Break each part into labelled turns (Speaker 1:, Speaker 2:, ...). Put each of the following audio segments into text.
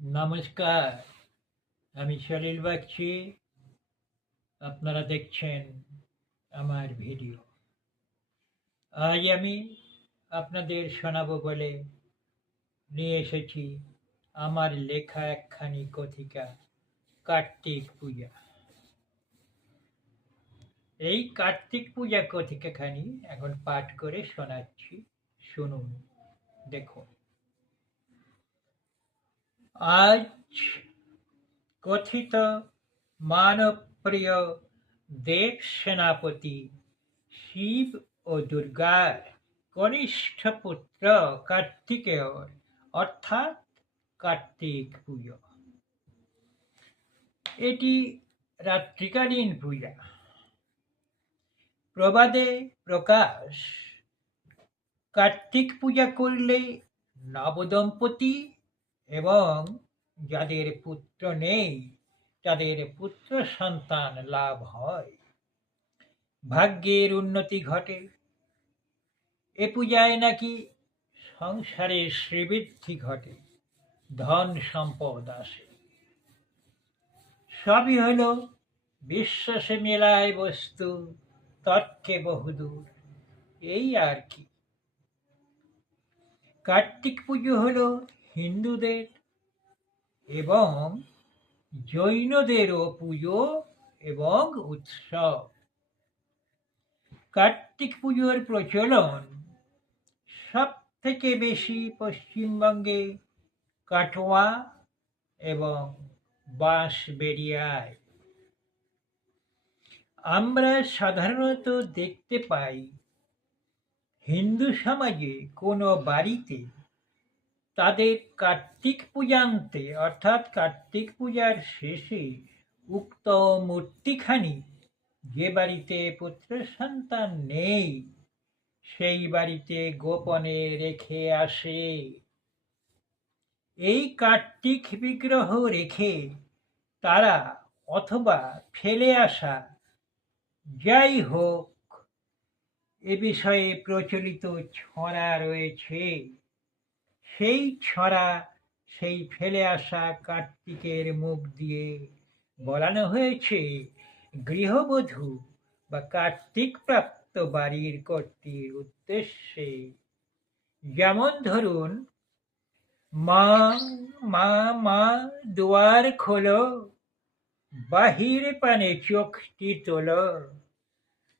Speaker 1: নমস্কার, আমি সলিল বাগচি। আপনারা দেখছেন আমার ভিডিও। আজ আমি আপনাদের শোনাবো বলে নিয়ে এসেছি আমার লেখা একখানি কথিকা, কার্তিক পূজা। এই কার্তিক পূজা কথিকাখানি এখন পাঠ করে শোনাচ্ছি, শুনুন, দেখুন। আজ কথিত মানবপ্রিয় দেব সেনাপতি শিব ও দুর্গার কনিষ্ঠ পুত্র কার্তিকেয়র, অর্থাৎ কার্তিক পুজো। এটি রাত্রিকালীন পূজা। প্রবাদে প্রকাশ, কার্তিক পূজা করলে নবদম্পতি এবং যাদের পুত্র নেই, তাদের পুত্র সন্তান লাভ হয়। ভাগ্যের উন্নতি ঘটে। এ পূজায় নাকি সংসারে শ্রীবৃদ্ধি ঘটে, ধন সম্পদ আসে। সবই হল বিশ্বাসে মেলায় বস্তু, তর্কে বহুদূর, এই আর কি। কার্তিক পুজো হলো হিন্দুদের এবং জৈনদেরও পুজো এবং উৎসব। কার্তিক পুজোর প্রচলন সব থেকে বেশি পশ্চিমবঙ্গে কাটোয়া এবং বাঁশবেড়িয়ায়। আমরা সাধারণত দেখতে পাই হিন্দু সমাজে কোনো বাড়িতে তাদের কার্তিক পূজান্তে, অর্থাৎ কার্তিক পূজার শেষে উক্ত মূর্তিখানি যে বাড়িতে পুত্র সন্তান নেই, সেই বাড়িতে গোপনে রেখে আসে। এই কার্তিক বিগ্রহ রেখে তারা অথবা ফেলে আসা, যাই হোক, এ বিষয়ে প্রচলিত ছড়া রয়েছে। সেই ছড়া, সেই ফেলে আসা কার্তিকের মুখ দিয়ে বলানো হয়েছে, গৃহবধূ বা কার্তিক প্রাপ্ত বাড়ির কর্তীর উদ্দেশ্যে। যেমন ধরুন, মা মা মা, দুয়ার খোলো, বাহির পানে চোখটি তোলো,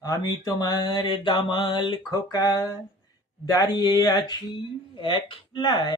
Speaker 1: আমি তোমার দামাল খোকা দাঁড়িয়ে আছি একলায়